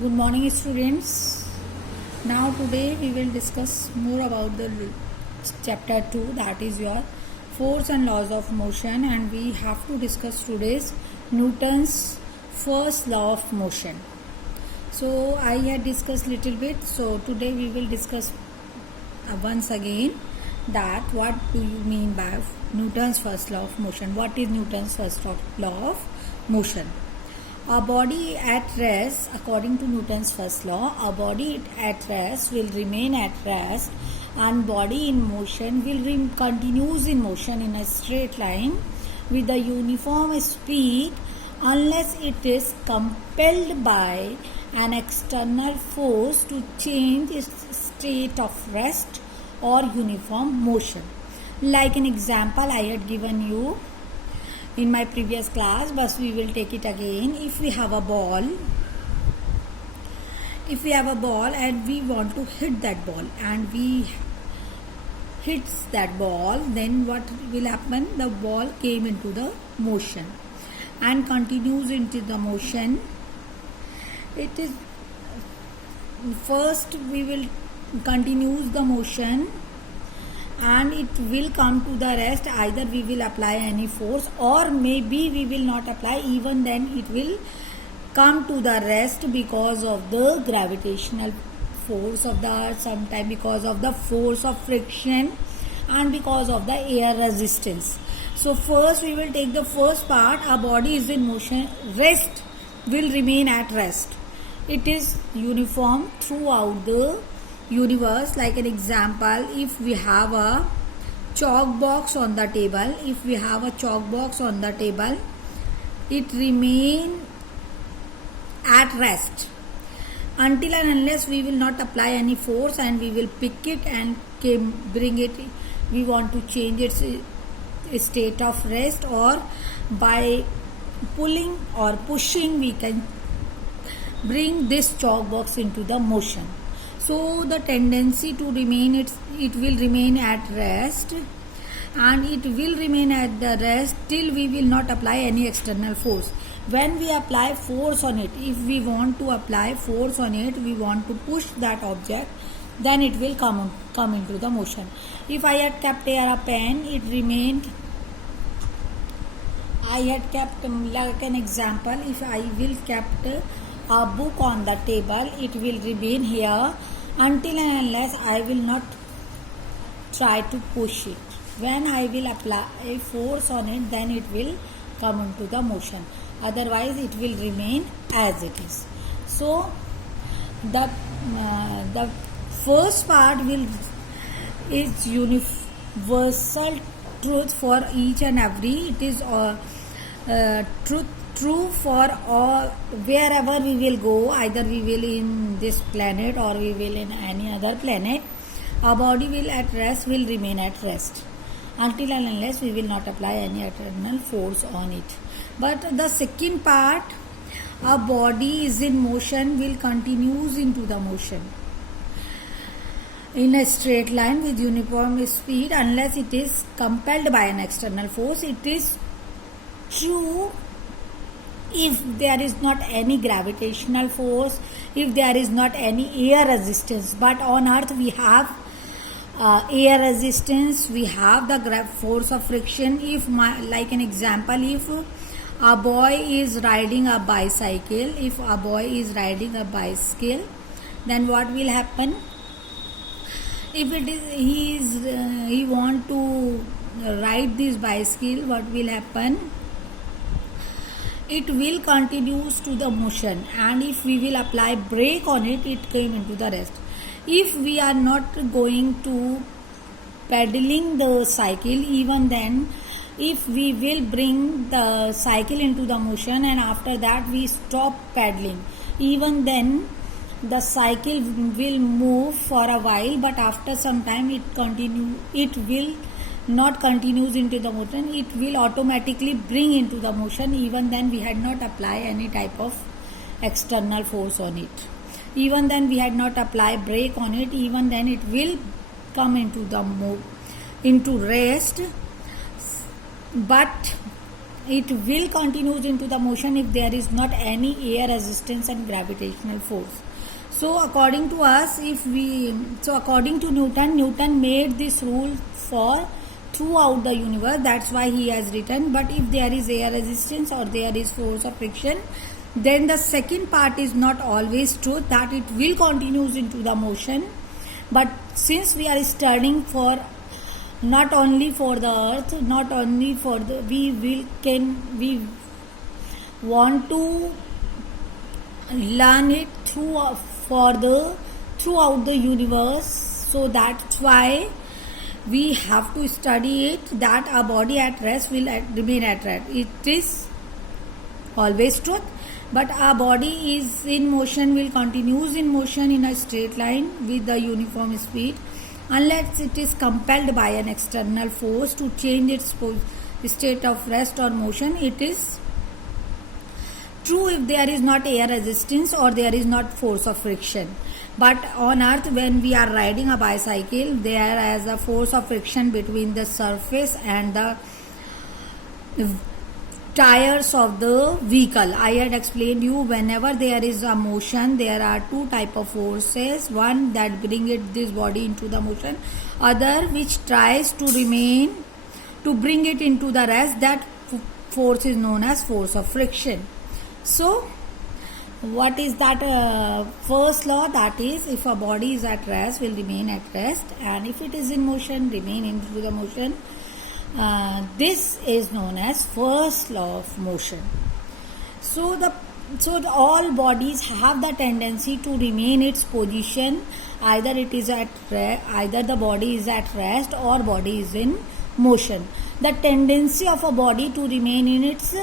Good morning, students. Now, today we will discuss more about the chapter 2, that is your force and laws of motion, and we have to discuss today's Newton's first law of motion. So, I had discussed little bit, so today we will discuss once again that what do you mean by Newton's first law of motion. What is Newton's first law of motion? A body at rest, according to Newton's first law, a body at rest will remain at rest and body in motion will continues in motion in a straight line with a uniform speed unless it is compelled by an external force to change its state of rest or uniform motion. Like an example I had given you in my previous class, but we will take it again. If we have a ball and we want to hit that ball and we hits that ball, then what will happen? The ball came into the motion and continues into the motion. It is first we will continues the motion and it will come to the rest. Either we will apply any force or maybe we will not apply, even then it will come to the rest because of the gravitational force of the earth, sometimes because of the force of friction and because of the air resistance. So first we will take the first part. A body is in motion, rest will remain at rest. It is uniform throughout the universe. Like an example, if we have a chalk box on the table, it remain at rest until and unless we will not apply any force and we will pick it and bring it, we want to change its state of rest, or by pulling or pushing we can bring this chalk box into the motion. So the tendency to remain, it will remain at rest and it will remain at the rest till we will not apply any external force. When we apply force on it, if we want to apply force on it, we want to push that object, then it will come into the motion. If I had kept here a pen, it remained. I had kept, like an example, if I will kept a book on the table, it will remain here until and unless I will not try to push it. When I will apply a force on it, then it will come into the motion. Otherwise it will remain as it is. So the first part is universal truth for each and every. It is true for all, wherever we will go, either we will in this planet or we will in any other planet, our body will at rest, will remain at rest until and unless we will not apply any external force on it. But the second part, our body is in motion, will continues into the motion in a straight line with uniform speed unless it is compelled by an external force. It is true if there is not any gravitational force, if there is not any air resistance. But on earth we have air resistance, we have the force of friction. If like an example, if a boy is riding a bicycle, then what will happen? If it is he want to ride this bicycle, what will happen? It will continues to the motion, and if we will apply brake on it, it came into the rest. If we are not going to pedaling the cycle, even then if we will bring the cycle into the motion and after that we stop pedaling, even then the cycle will move for a while, but after some time it will not continues into the motion, it will automatically bring into the motion. Even then we had not apply any type of external force on it, even then we had not apply brake on it, even then it will come into the into rest. But it will continue into the motion if there is not any air resistance and gravitational force. So according to us, according to Newton made this rule for throughout the universe. That's why he has written, but if there is air resistance or there is force of friction, then the second part is not always true, that it will continues into the motion. But since we are studying for not only for the earth, not only for the, we want to learn it throughout the universe. So that's why we have to study it, that our body at rest will remain at rest. It is always truth, but our body is in motion, will continues in motion in a straight line with the uniform speed, unless it is compelled by an external force to change its state of rest or motion. It is true if there is not air resistance or there is not force of friction. But on earth, when we are riding a bicycle, there is a force of friction between the surface and the tires of the vehicle. I had explained you, whenever there is a motion, there are two type of forces. One that bring this body into the motion, other which tries to bring it into the rest. That force is known as force of friction. So what is that first law? That is, if a body is at rest, will remain at rest, and if it is in motion, remain into the motion. This is known as first law of motion. So all bodies have the tendency to remain its position. Either the body is at rest or body is in motion. The tendency of a body to remain in its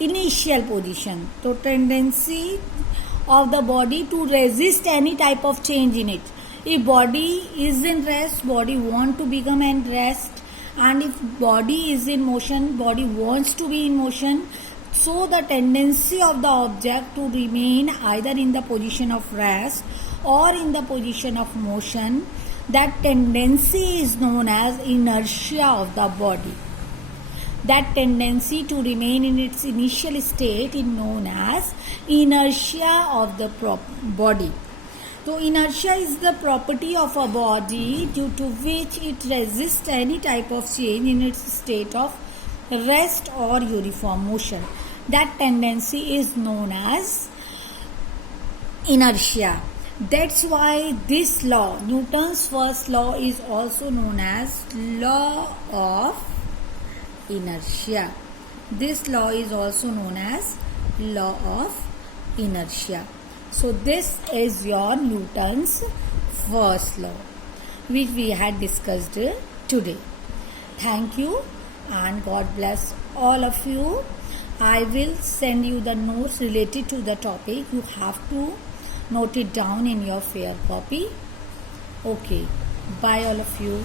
initial position. So tendency of the body to resist any type of change in it. If body is in rest, body want to become in rest, and if body is in motion, body wants to be in motion. So the tendency of the object to remain either in the position of rest or in the position of motion, that tendency is known as inertia of the body. That tendency to remain in its initial state is known as inertia of the body. So inertia is the property of a body due to which it resists any type of change in its state of rest or uniform motion. That tendency is known as inertia. That's why this law, Newton's first law, is also known as law of inertia. This law is also known as law of inertia. So this is your Newton's first law, which we had discussed today. Thank you and God bless all of you. I will send you the notes related to the topic. You have to note it down in your fair copy. Okay. Bye all of you.